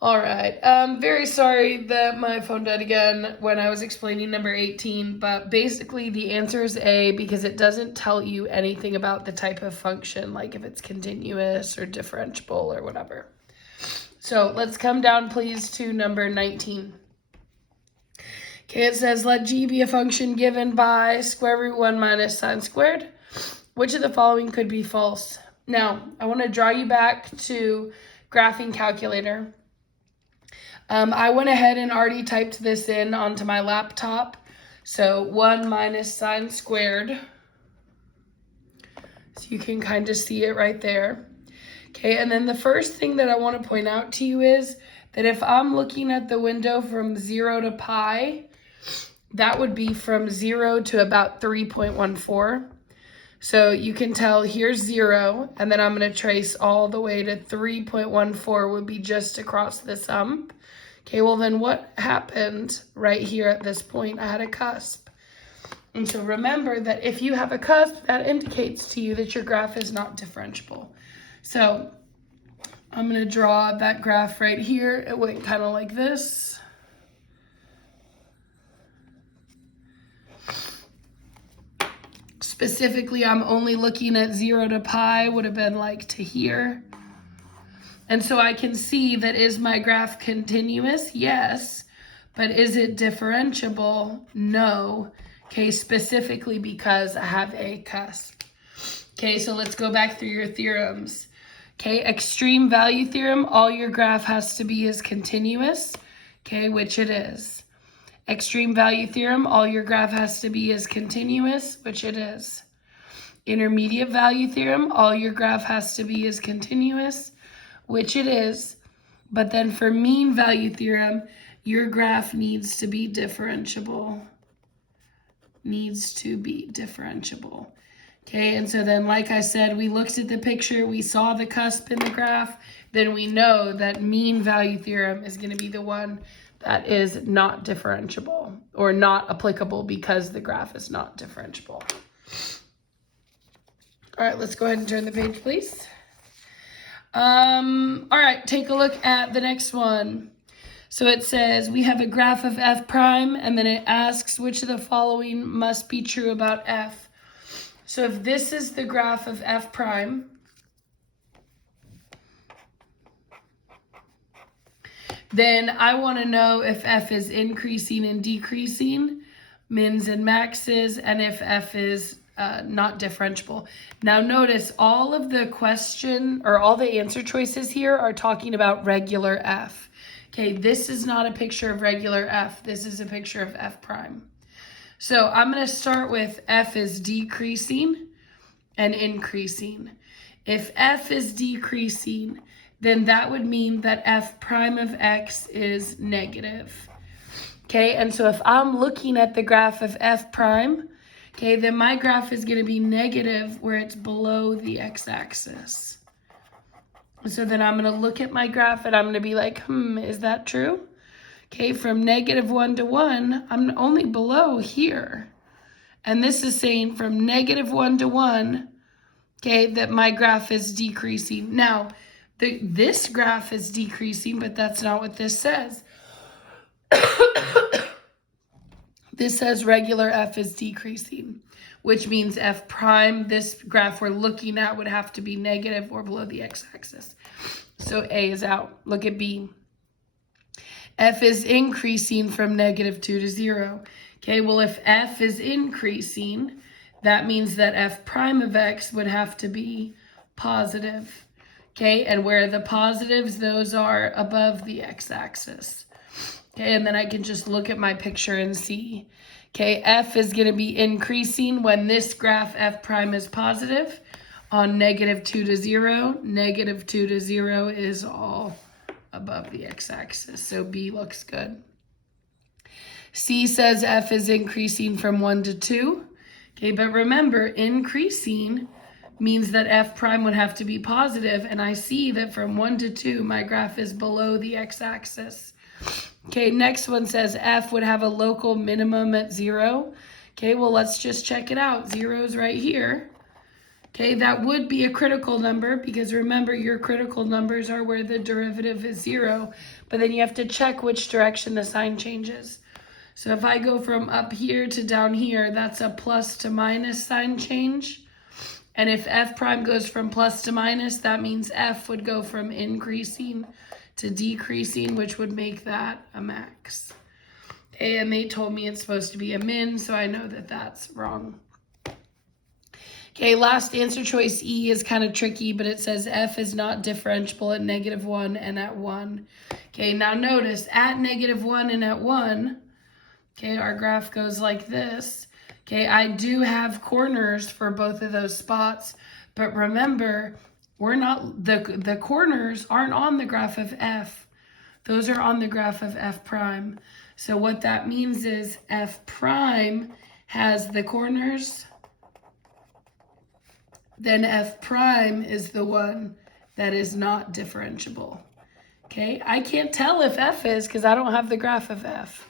All right. Very sorry that my phone died again when I was explaining number 18, but basically the answer is A because it doesn't tell you anything about the type of function, like if it's continuous or differentiable or whatever. So let's come down, please, to number 19. Okay, it says let g be a function given by square root 1 minus sine squared. Which of the following could be false? Now, I want to draw you back to graphing calculator. I went ahead and already typed this in onto my laptop. So 1 minus sine squared. So you can kind of see it right there. Okay, and then the first thing that I want to point out to you is that if I'm looking at the window from 0 to pi, that would be from 0 to about 3.14. So you can tell here's 0, and then I'm going to trace all the way to 3.14 would be just across this hump. Okay, well then what happened right here at this point? I had a cusp. And so remember that if you have a cusp, that indicates to you that your graph is not differentiable. So I'm going to draw that graph right here. It went kind of like this. Specifically, I'm only looking at 0 to pi, would have been like to here. And so I can see that is my graph continuous? Yes. But is it differentiable? No. Okay, specifically because I have a cusp. Okay, so let's go back through your theorems. Okay, extreme value theorem, all your graph has to be is continuous. Okay, which it is. Extreme value theorem, all your graph has to be is continuous, which it is. Intermediate value theorem, all your graph has to be is continuous, which it is. But then for mean value theorem, your graph needs to be differentiable. Needs to be differentiable. Okay, and so then like I said, we looked at the picture, we saw the cusp in the graph, then we know that mean value theorem is going to be the one that is not differentiable or not applicable because the graph is not differentiable. All right, let's go ahead and turn the page, please. All right, take a look at the next one. So it says we have a graph of f prime, and then it asks which of the following must be true about f. So if this is the graph of f prime, then I want to know if f is increasing and decreasing, mins and maxes, and if f is not differentiable. Now notice all of the question or all the answer choices here are talking about regular f. Okay, this is not a picture of regular f. This is a picture of f prime. So I'm going to start with f is decreasing and increasing. If f is decreasing, then that would mean that f prime of x is negative. Okay, and so if I'm looking at the graph of f prime, okay, then my graph is going to be negative where it's below the x-axis. So then I'm going to look at my graph and I'm going to be like, is that true? Okay, from -1 to 1, I'm only below here. And this is saying from -1 to 1, okay, that my graph is decreasing. Now, this graph is decreasing, but that's not what this says. This says regular f is decreasing, which means f prime, this graph we're looking at, would have to be negative or below the x-axis. So A is out. Look at B. F is increasing from -2 to 0. Okay, well, if f is increasing, that means that f prime of x would have to be positive. Okay, and where are the positives? Those are above the x-axis. Okay, and then I can just look at my picture and see. Okay, f is going to be increasing when this graph f prime is positive on -2 to 0. -2 to 0 is all above the x-axis, so B looks good. C says f is increasing from 1 to 2. Okay, but remember, increasing means that f prime would have to be positive, and I see that from 1 to 2, my graph is below the x-axis. Okay, next one says f would have a local minimum at 0. Okay, well, let's just check it out. 0 is right here. Okay, that would be a critical number because remember your critical numbers are where the derivative is 0, but then you have to check which direction the sign changes. So if I go from up here to down here, that's a plus to minus sign change. And if f prime goes from plus to minus, that means f would go from increasing to decreasing, which would make that a max. Okay, and they told me it's supposed to be a min, so I know that that's wrong. Okay, last answer choice E is kind of tricky, but it says f is not differentiable at -1 and at 1. Okay, now notice at -1 and at 1, okay, our graph goes like this. Okay, I do have corners for both of those spots, but remember, we're not, the corners aren't on the graph of f. Those are on the graph of f prime. So what that means is f prime has the corners, then f prime is the one that is not differentiable. Okay, I can't tell if f is because I don't have the graph of f.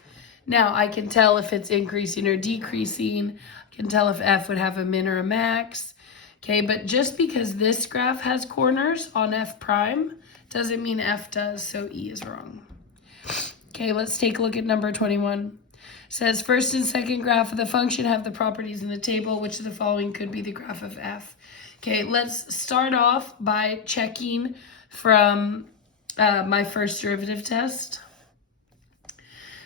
Now I can tell if it's increasing or decreasing. I can tell if f would have a min or a max. Okay, but just because this graph has corners on f prime doesn't mean f does, so E is wrong. Okay, let's take a look at number 21. It says first and second graph of the function have the properties in the table. Which of the following could be the graph of f? Okay, let's start off by checking from my first derivative test.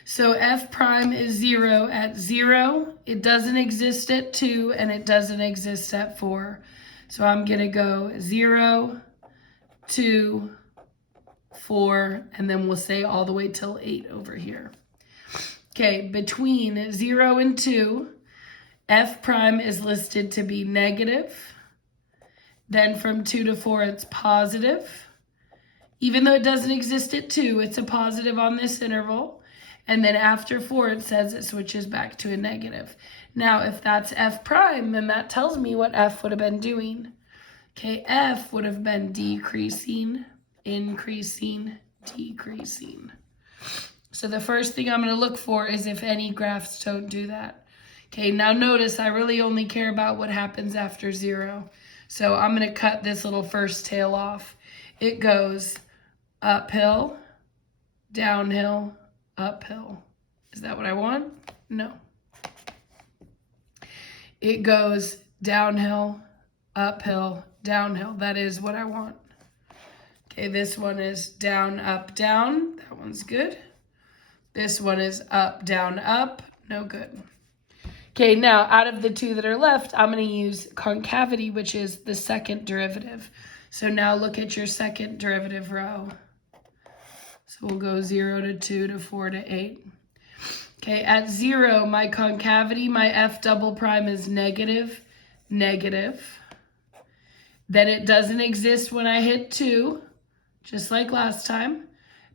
So f prime is 0 at 0. It doesn't exist at 2, and it doesn't exist at 4. So I'm going to go 0, 2, 4, and then we'll say all the way till 8 over here. Okay, between 0 and 2, f prime is listed to be negative. Then from 2 to 4, it's positive. Even though it doesn't exist at 2, it's a positive on this interval. And then after 4, it says it switches back to a negative. Now, if that's f prime, then that tells me what f would have been doing. Okay, f would have been decreasing, increasing, decreasing. So the first thing I'm going to look for is if any graphs don't do that. Okay, now notice I really only care about what happens after 0. So I'm going to cut this little first tail off. It goes uphill, downhill, uphill. Is that what I want? No. It goes downhill, uphill, downhill. That is what I want. Okay, this one is down, up, down. That one's good. This one is up, down, up. No good. Okay, now out of the two that are left, I'm going to use concavity, which is the second derivative. So now look at your second derivative row. So we'll go 0 to 2 to 4 to 8. Okay, at 0, my concavity, my f double prime is negative, negative. Then it doesn't exist when I hit 2, just like last time.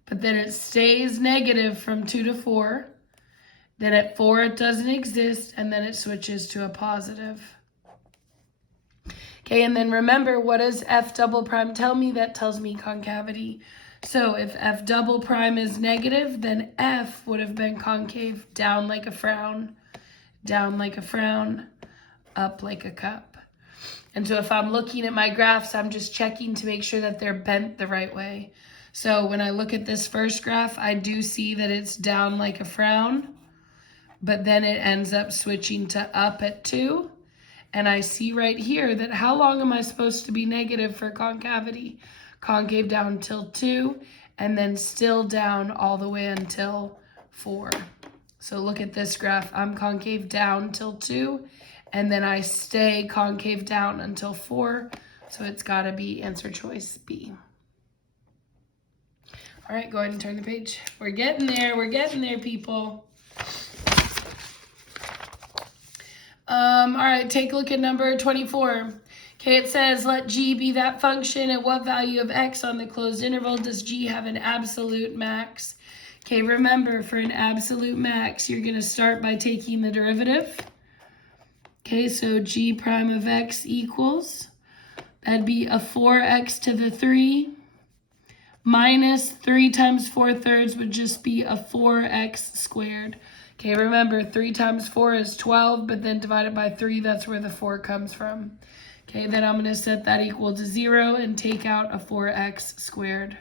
But then it stays negative from 2 to 4. Then at 4, it doesn't exist, and then it switches to a positive. Okay, and then remember, what does f double prime tell me? That tells me concavity. So if f double prime is negative, then f would have been concave down like a frown, down like a frown, up like a cup. And so if I'm looking at my graphs, I'm just checking to make sure that they're bent the right way. So when I look at this first graph, I do see that it's down like a frown, but then it ends up switching to up at 2. And I see right here that how long am I supposed to be negative for concavity? Concave down till 2, and then still down all the way until 4. So look at this graph. I'm concave down till 2, and then I stay concave down until 4. So it's got to be answer choice B. All right, go ahead and turn the page. We're getting there, people. All right, take a look at number 24. Okay, it says, let G be that function. At what value of X on the closed interval does G have an absolute max? Okay, remember, for an absolute max, you're going to start by taking the derivative. Okay, so G prime of X equals, that'd be a 4X to the 3 minus 3 times 4/3 would just be a 4X squared. Okay, remember 3 times 4 is 12, but then divided by 3, that's where the 4 comes from. Okay, then I'm going to set that equal to 0 and take out a 4x squared.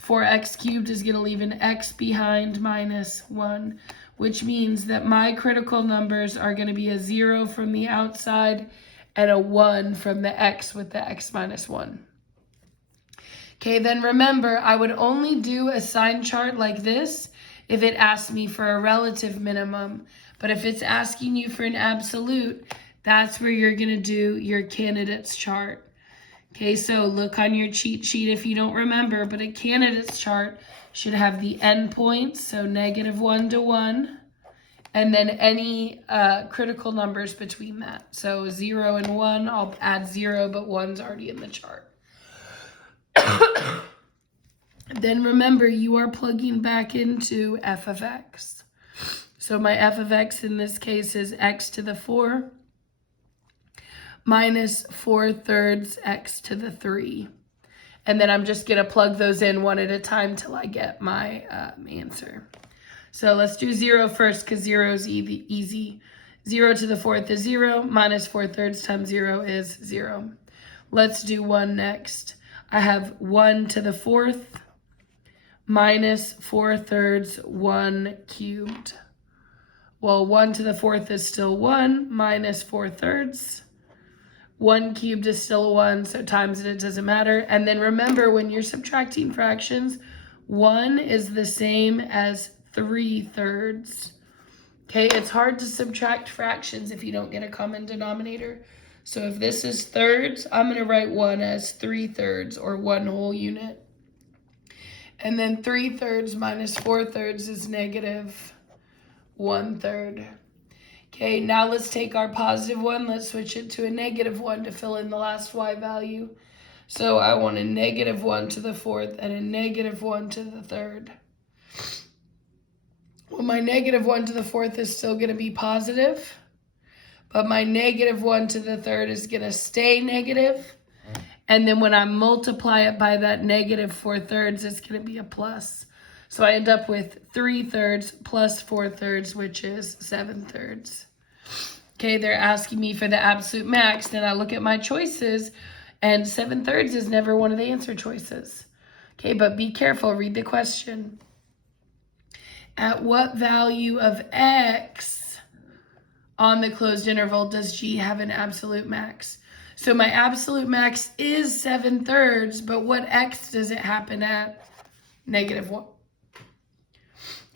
4x cubed is going to leave an x behind minus 1, which means that my critical numbers are going to be a 0 from the outside and a 1 from the x with the x minus 1. Okay, then remember, I would only do a sign chart like this if it asked me for a relative minimum. But if it's asking you for an absolute, that's where you're going to do your candidates chart. Okay, so look on your cheat sheet if you don't remember, but a candidates chart should have the endpoints, so -1 to 1, and then any critical numbers between that. So 0 and 1, I'll add 0, but 1's already in the chart. Then remember, you are plugging back into f of x. So my f of x in this case is x to the 4 minus 4/3 x to the 3. And then I'm just going to plug those in one at a time till I get my answer. So let's do 0 first because 0 is easy. 0 to the 4th is 0, minus 4/3 times 0 is 0. Let's do 1 next. I have 1 to the 4th minus 4/3 1 cubed. Well, 1 to the 4th is still 1 minus 4/3. 1 cubed is still a 1, so times it doesn't matter. And then remember, when you're subtracting fractions, 1 is the same as 3/3. Okay, it's hard to subtract fractions if you don't get a common denominator. So if this is thirds, I'm going to write 1 as 3/3 or 1 whole unit. And then 3/3 minus 4/3 is -1/3. Okay, now let's take our positive 1. Let's switch it to a -1 to fill in the last y value. So I want a -1 to the 4th and a -1 to the 3rd. Well, my -1 to the 4th is still going to be positive, but my -1 to the 3rd is going to stay negative. And then when I multiply it by that -4/3, it's going to be a plus. So I end up with 3/3 plus 4/3, which is 7/3. Okay, they're asking me for the absolute max. Then I look at my choices, and 7/3 is never one of the answer choices. Okay, but be careful, read the question. At what value of x on the closed interval does g have an absolute max? So my absolute max is 7/3, but what x does it happen at? -1.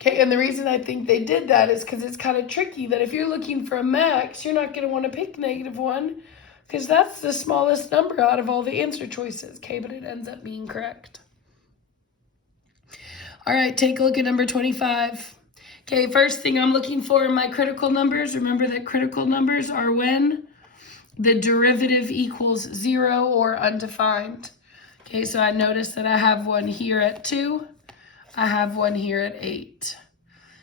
Okay, and the reason I think they did that is because it's kind of tricky that if you're looking for a max, you're not going to want to pick -1 because that's the smallest number out of all the answer choices. Okay, but it ends up being correct. All right, take a look at number 25. Okay, first thing I'm looking for in my critical numbers. Remember that critical numbers are when the derivative equals 0 or undefined. Okay, so I notice that I have one here at 2. I have one here at 8.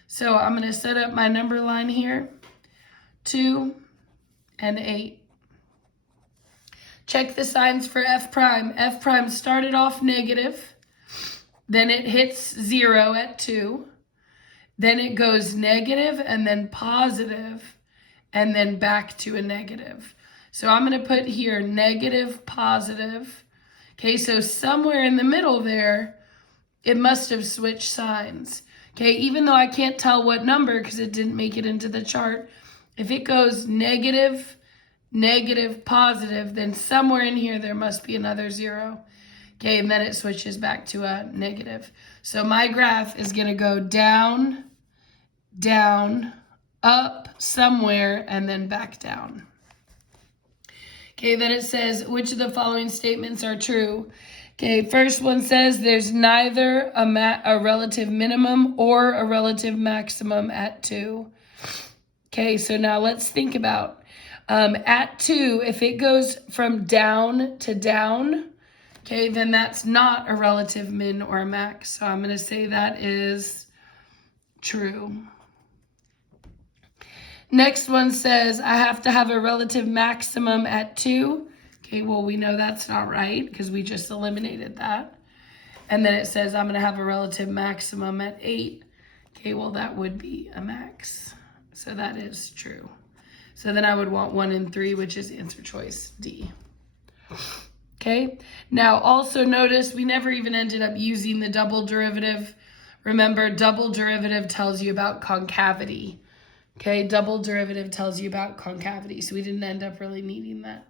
So I'm going to set up my number line here, 2 and 8. Check the signs for f prime. F prime started off negative, then it hits 0 at 2, then it goes negative and then positive, and then back to a negative. So I'm going to put here negative, positive. Okay, so somewhere in the middle there, it must have switched signs. Okay, even though I can't tell what number because it didn't make it into the chart, if it goes negative, negative, positive, then somewhere in here there must be another 0. Okay, and then it switches back to a negative. So my graph is going to go down, down, up somewhere, and then back down. Okay, then it says, which of the following statements are true? Okay, first one says there's neither a relative minimum or a relative maximum at 2. Okay, so now let's think about at 2, if it goes from down to down, okay, then that's not a relative min or max. So I'm going to say that is true. Next one says I have to have a relative maximum at 2. Okay, well, we know that's not right because we just eliminated that. And then it says I'm going to have a relative maximum at 8. Okay, well, that would be a max. So that is true. So then I would want 1 and 3, which is answer choice D. Okay, now also notice we never even ended up using the double derivative. Remember, double derivative tells you about concavity. Okay, double derivative tells you about concavity, so we didn't end up really needing that.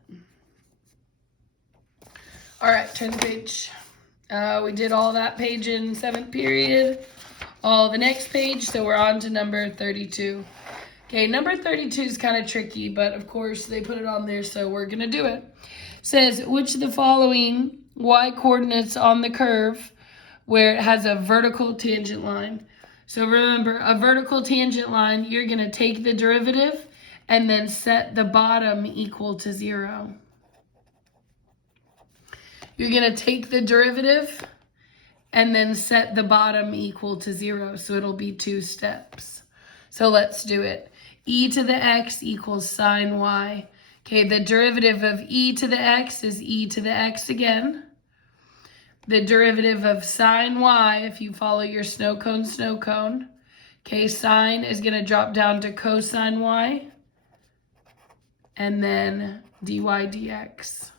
All right, turn the page. We did all that page in 7th period, all the next page, so we're on to number 32. Okay, number 32 is kind of tricky, but of course they put it on there, so we're going to do it. It says, which of the following y coordinates on the curve where it has a vertical tangent line? So remember, a vertical tangent line, you're going to take the derivative and then set the bottom equal to 0. You're going to take the derivative and then set the bottom equal to 0. So it'll be 2 steps. So let's do it. E to the x equals sine y. Okay, the derivative of e to the x is e to the x again. The derivative of sine y, if you follow your snow cone, okay, sine is going to drop down to cosine y, and then dy dx.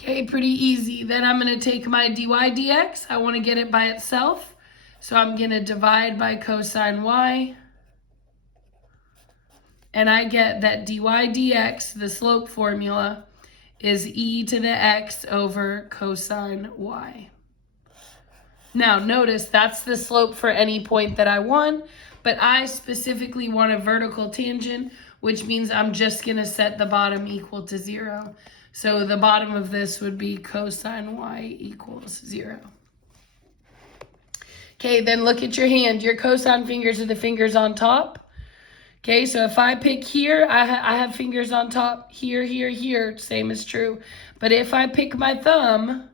Okay, pretty easy. Then I'm going to take my dy dx. I want to get it by itself, so I'm going to divide by cosine y. And I get that dy dx, the slope formula, is e to the x over cosine y. Now notice that's the slope for any point that I want, but I specifically want a vertical tangent, which means I'm just going to set the bottom equal to 0. So the bottom of this would be cosine y equals 0. Okay, then look at your hand. Your cosine fingers are the fingers on top. Okay, so if I pick here, I have fingers on top, here, here, here, same is true. But if I pick my thumb,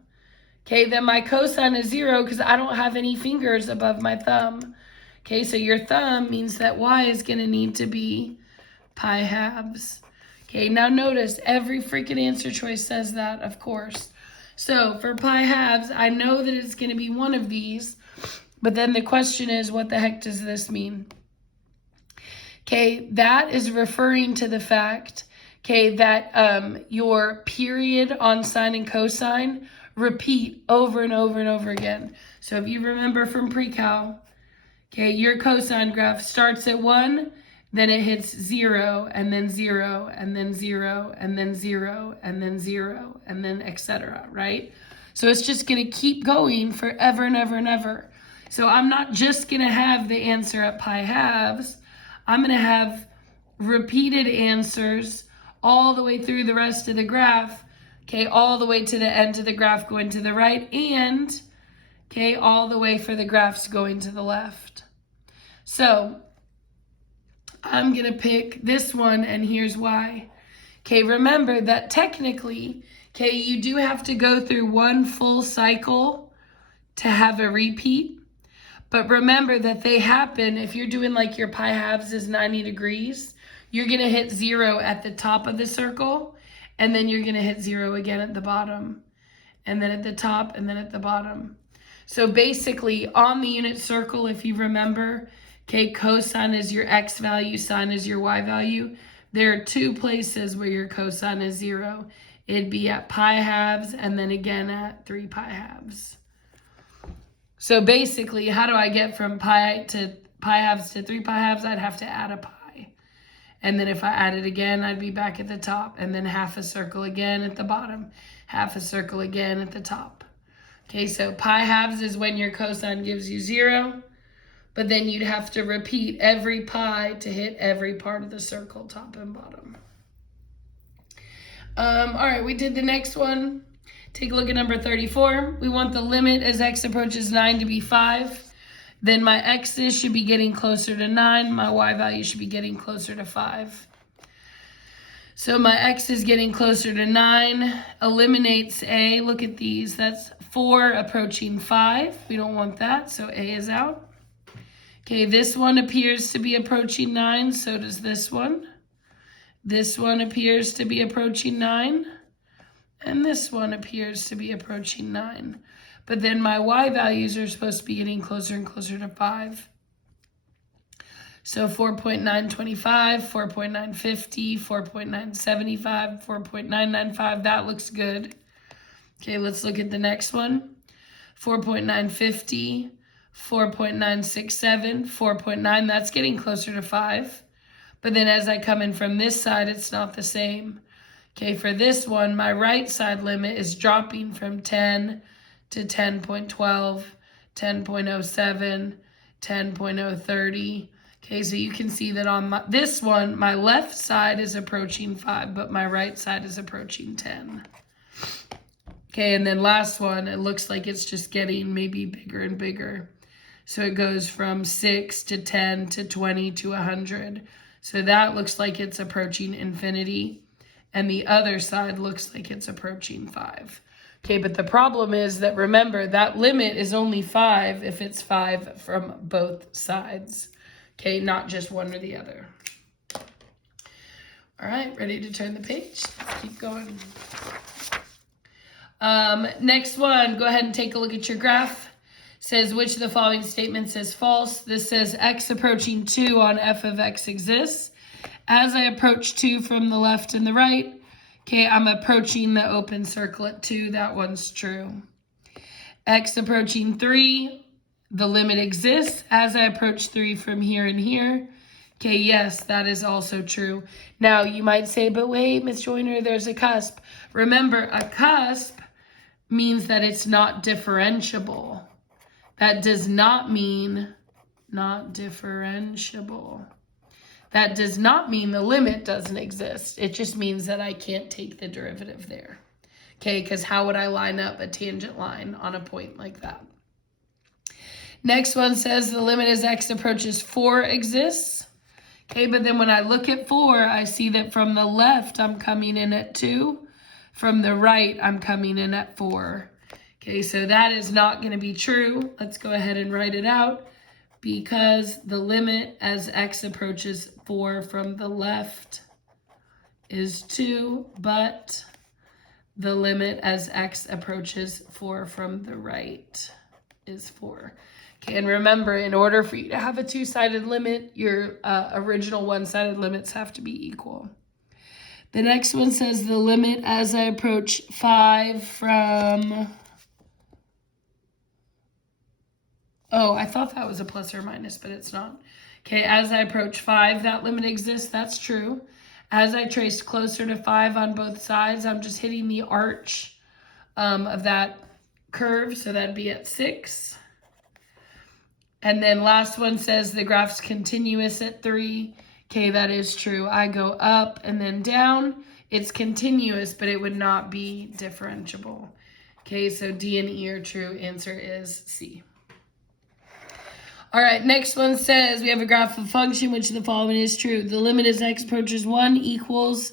okay, then my cosine is 0 because I don't have any fingers above my thumb. Okay, so your thumb means that y is going to need to be pi halves. Okay, now notice every freaking answer choice says that, of course. So for pi halves, I know that it's going to be one of these, but then the question is, what the heck does this mean? Okay, that is referring to the fact, okay, that your period on sine and cosine repeat over and over and over again. So if you remember from pre-cal, okay, your cosine graph starts at 1, then it hits 0, and then 0, and then 0, and then 0, and then 0, and then etc., right? So it's just going to keep going forever and ever and ever. So I'm not just going to have the answer at pi halves. I'm going to have repeated answers all the way through the rest of the graph, okay, all the way to the end of the graph going to the right, and, okay, all the way for the graphs going to the left. So I'm going to pick this one, and here's why. Okay, remember that technically, okay, you do have to go through one full cycle to have a repeat. But remember that they happen, if you're doing like your pi halves is 90 degrees, you're going to hit 0 at the top of the circle, and then you're going to hit 0 again at the bottom, and then at the top, and then at the bottom. So basically, on the unit circle, if you remember, okay, cosine is your x value, sine is your y value. There are 2 places where your cosine is 0. It'd be at pi halves, and then again at 3 pi halves. So basically, how do I get from pi halves to 3 pi halves? I'd have to add a pi. And then if I add it again, I'd be back at the top. And then half a circle again at the bottom. Half a circle again at the top. Okay, so pi halves is when your cosine gives you 0. But then you'd have to repeat every pi to hit every part of the circle, top and bottom. All right, we did the next one. Take a look at number 34. We want the limit as x approaches 9 to be 5. Then my x's should be getting closer to 9. My y value should be getting closer to 5. So my x is getting closer to 9. Eliminates a. Look at these. That's 4 approaching 5. We don't want that, so a is out. Okay, this one appears to be approaching 9. So does this one. This one appears to be approaching 9. And this one appears to be approaching 9. But then my y values are supposed to be getting closer and closer to 5. So 4.925, 4.950, 4.975, 4.995, that looks good. Okay, let's look at the next one. 4.950, 4.967, 4.9, that's getting closer to 5. But then as I come in from this side, it's not the same. Okay, for this one, my right side limit is dropping from 10 to 10.12, 10.07, 10.030. Okay, so you can see that on this one, my left side is approaching 5, but my right side is approaching 10. Okay, and then last one, it looks like it's just getting maybe bigger and bigger. So it goes from 6 to 10 to 20 to 100. So that looks like it's approaching infinity. And the other side looks like it's approaching 5. Okay, but the problem is that, remember, that limit is only 5 if it's 5 from both sides. Okay, not just one or the other. All right, ready to turn the page? Let's keep going. Next one, go ahead and take a look at your graph. Says, which of the following statements is false? This says x approaching 2 on f of x exists. As I approach 2 from the left and the right, okay, I'm approaching the open circle at 2. That one's true. X approaching 3, the limit exists. As I approach 3 from here and here, okay, yes, that is also true. Now, you might say, but wait, Ms. Joyner, there's a cusp. Remember, a cusp means that it's not differentiable. That does not mean not differentiable. That does not mean the limit doesn't exist. It just means that I can't take the derivative there. Okay, because how would I line up a tangent line on a point like that? Next one says the limit as x approaches 4 exists. Okay, but then when I look at 4, I see that from the left, I'm coming in at 2. From the right, I'm coming in at 4. Okay, so that is not going to be true. Let's go ahead and write it out. Because the limit as x approaches 4 from the left is 2, but the limit as x approaches 4 from the right is 4. Okay, and remember, in order for you to have a two-sided limit, your original one-sided limits have to be equal. The next one says the limit as I approach 5 from... Oh, I thought that was a plus or minus, but it's not. Okay, as I approach 5, that limit exists. That's true. As I trace closer to 5 on both sides, I'm just hitting the arch of that curve, so that'd be at 6. And then last one says the graph's continuous at 3. Okay, that is true. I go up and then down. It's continuous, but it would not be differentiable. Okay, so D and E are true. Answer is C. All right, next one says we have a graph of function, which of the following is true. The limit as x approaches 1 equals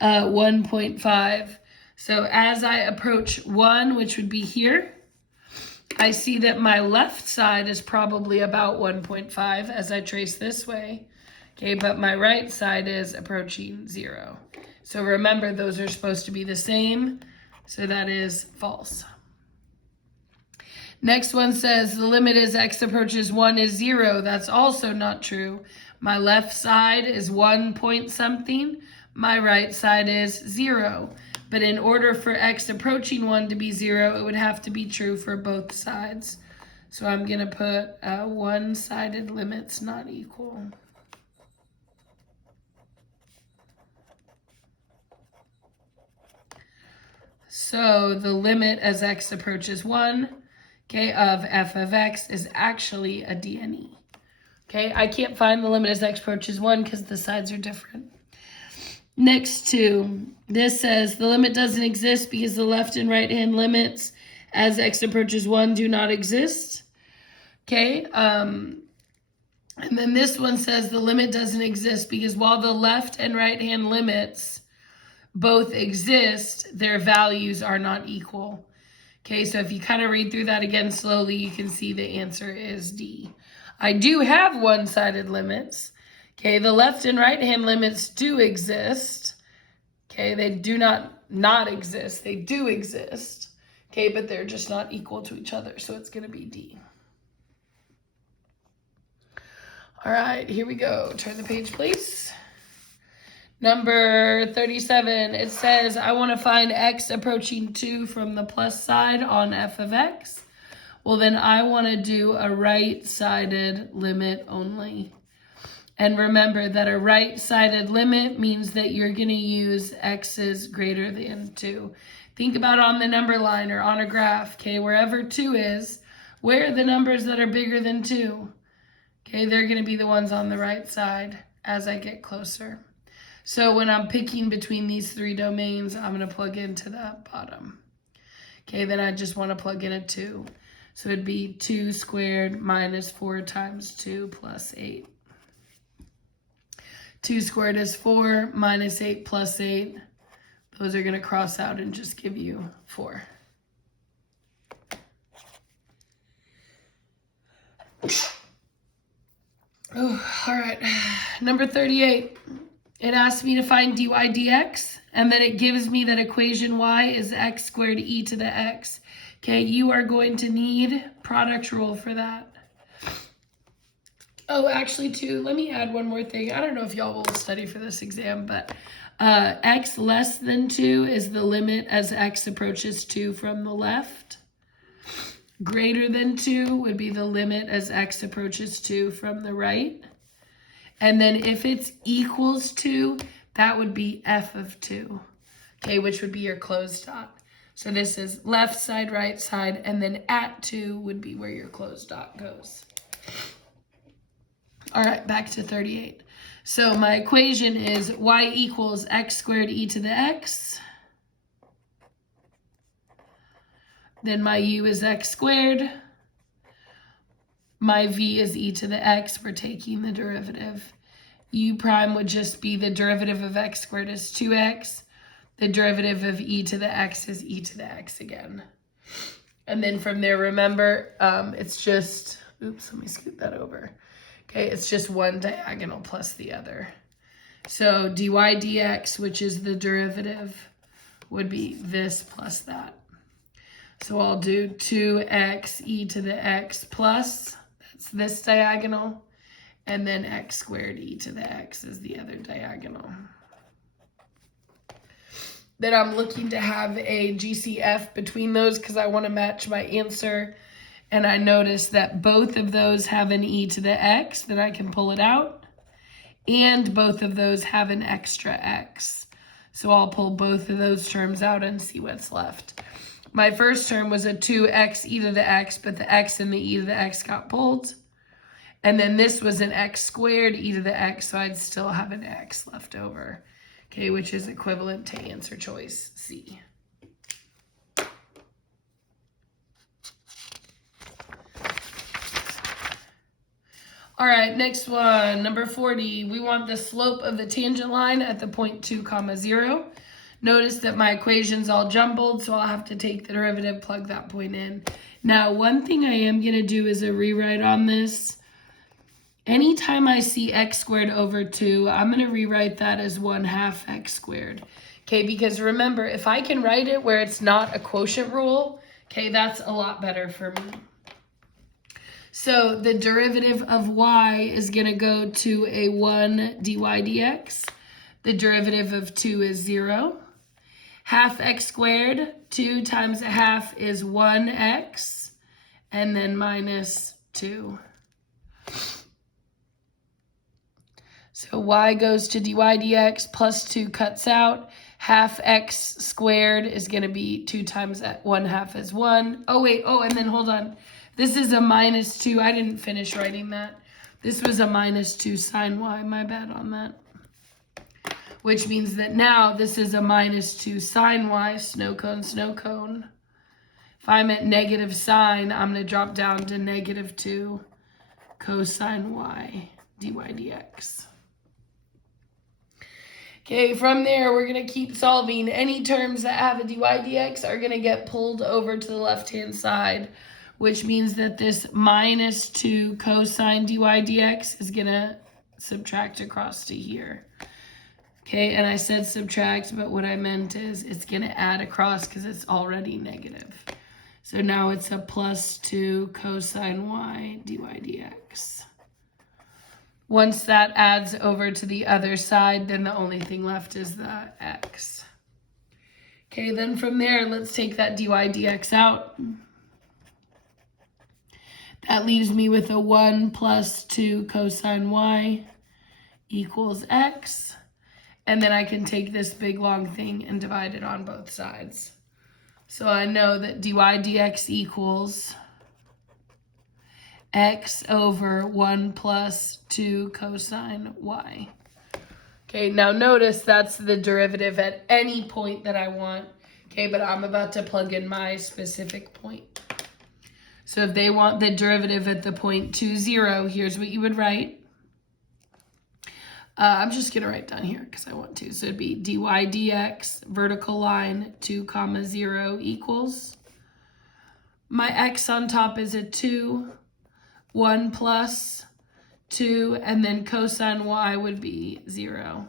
1.5. So as I approach 1, which would be here, I see that my left side is probably about 1.5 as I trace this way. Okay, but my right side is approaching 0. So remember, those are supposed to be the same. So that is false. Next one says the limit as x approaches 1 is 0. That's also not true. My left side is 1 point something. My right side is 0. But in order for x approaching 1 to be 0, it would have to be true for both sides. So I'm going to put one-sided limits not equal. So the limit as x approaches 1, okay, of f of x is actually a D and E. Okay, I can't find the limit as x approaches 1 because the sides are different. Next to this says the limit doesn't exist because the left and right hand limits as x approaches 1 do not exist. Okay, and then this one says the limit doesn't exist because while the left and right hand limits both exist, their values are not equal. Okay, so if you kind of read through that again slowly, you can see the answer is D. I do have one-sided limits. Okay, the left and right hand limits do exist. Okay, they do not exist. They do exist. Okay, but they're just not equal to each other, so it's going to be D. All right, here we go. Turn the page, please. Number 37, it says, I want to find x approaching 2 from the plus side on f of x. Well, then I want to do a right-sided limit only. And remember that a right-sided limit means that you're going to use x's greater than 2. Think about on the number line or on a graph, okay, wherever 2 is, where are the numbers that are bigger than 2? Okay, they're going to be the ones on the right side as I get closer. So when I'm picking between these 3 domains, I'm going to plug into that bottom. Okay, then I just want to plug in a 2. So it'd be 2 squared minus 4 times 2 plus 8. 2 squared is 4, minus 8 plus 8. Those are going to cross out and just give you 4. Oh, all right. Number 38. It asks me to find dy dx, and then it gives me that equation y is x squared e to the x. Okay, you are going to need product rule for that. Oh, actually, too, let me add one more thing. I don't know if y'all will study for this exam, but x less than 2 is the limit as x approaches 2 from the left. Greater than 2 would be the limit as x approaches 2 from the right. And then if it's equals 2, that would be f of 2, okay, which would be your closed dot. So this is left side, right side, and then at 2 would be where your closed dot goes. All right, back to 38. So my equation is y equals x squared e to the x. Then my u is x squared. My v is e to the x. We're taking the derivative. U prime would just be the derivative of x squared is 2x. The derivative of e to the x is e to the x again. And then from there, remember, it's just, oops, let me scoot that over. Okay, it's just one diagonal plus the other. So dy dx, which is the derivative, would be this plus that. So I'll do 2x e to the x plus, that's this diagonal, and then x squared e to the x is the other diagonal. Then I'm looking to have a GCF between those because I want to match my answer. And I notice that both of those have an e to the x, then I can pull it out. And both of those have an extra x. So I'll pull both of those terms out and see what's left. My first term was a 2x e to the x, but the x and the e to the x got pulled. And then this was an x squared e to the x, so I'd still have an x left over. Okay, which is equivalent to answer choice C. All right, next one, number 40. We want the slope of the tangent line at the point 2, 0. Notice that my equation's all jumbled, so I'll have to take the derivative, plug that point in. Now, one thing I am going to do is a rewrite on this. Anytime I see x squared over 2, I'm going to rewrite that as 1/2 x squared. Okay, because remember, if I can write it where it's not a quotient rule, okay, that's a lot better for me. So the derivative of y is going to go to a 1 dy dx. The derivative of 2 is 0. 1/2 x squared, 2 times 1/2 is 1x, and then minus 2. So y goes to dy dx, plus 2 cuts out. 1/2 x squared is going to be 2 times 1/2 is 1. Oh, wait. Oh, and then hold on. This is a minus 2. I didn't finish writing that. This was a minus 2 sine y. My bad on that. Which means that now this is a minus 2 sine y. Snow cone, snow cone. If I'm at negative sine, I'm going to drop down to negative 2 cosine y dy dx. Okay, from there, we're going to keep solving. Any terms that have a dy dx are going to get pulled over to the left-hand side, which means that this minus 2 cosine dy dx is going to subtract across to here. Okay, and I said subtract, but what I meant is it's going to add across because it's already negative. So now it's a plus 2 cosine y dy dx. Once that adds over to the other side, then the only thing left is the x. Okay, then from there, let's take that dy dx out. That leaves me with a 1 plus 2 cosine y equals x. And then I can take this big long thing and divide it on both sides. So I know that dy dx equals x over 1 plus 2 cosine y. Okay, now notice that's the derivative at any point that I want. Okay, but I'm about to plug in my specific point. So if they want the derivative at the point 2, 0, here's what you would write. I'm just going to write down here because I want to. So it'd be dy dx, vertical line, 2, 0 equals. My x on top is a 2, 1 plus 2, and then cosine y would be 0.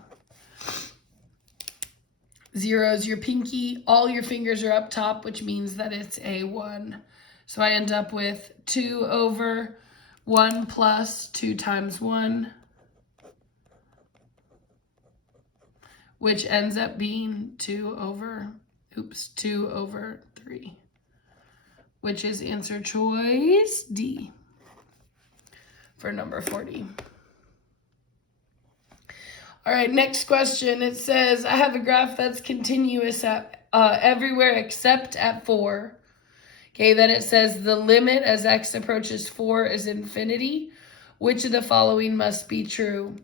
0 is your pinky. All your fingers are up top, which means that it's a 1. So I end up with 2 over 1 plus 2 times 1, which ends up being 2 over 3, which is answer choice D for number 40. All right, next question. It says, I have a graph that's continuous at everywhere except at 4. Okay, then it says the limit as x approaches 4 is infinity. Which of the following must be true?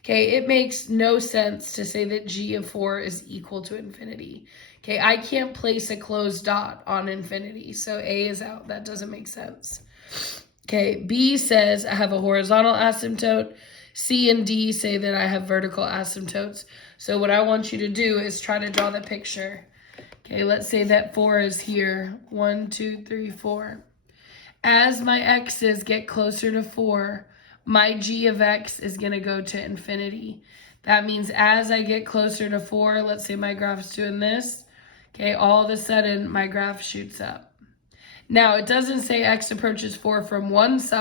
Okay, it makes no sense to say that g of 4 is equal to infinity. Okay, I can't place a closed dot on infinity, so A is out. That doesn't make sense. Okay, B says I have a horizontal asymptote. C and D say that I have vertical asymptotes. So what I want you to do is try to draw the picture. Okay, let's say that 4 is here. 1, 2, 3, 4. As my x's get closer to 4, my g of x is going to go to infinity. That means as I get closer to 4, let's say my graph's doing this. Okay, all of a sudden my graph shoots up. Now, it doesn't say x approaches 4 from one side.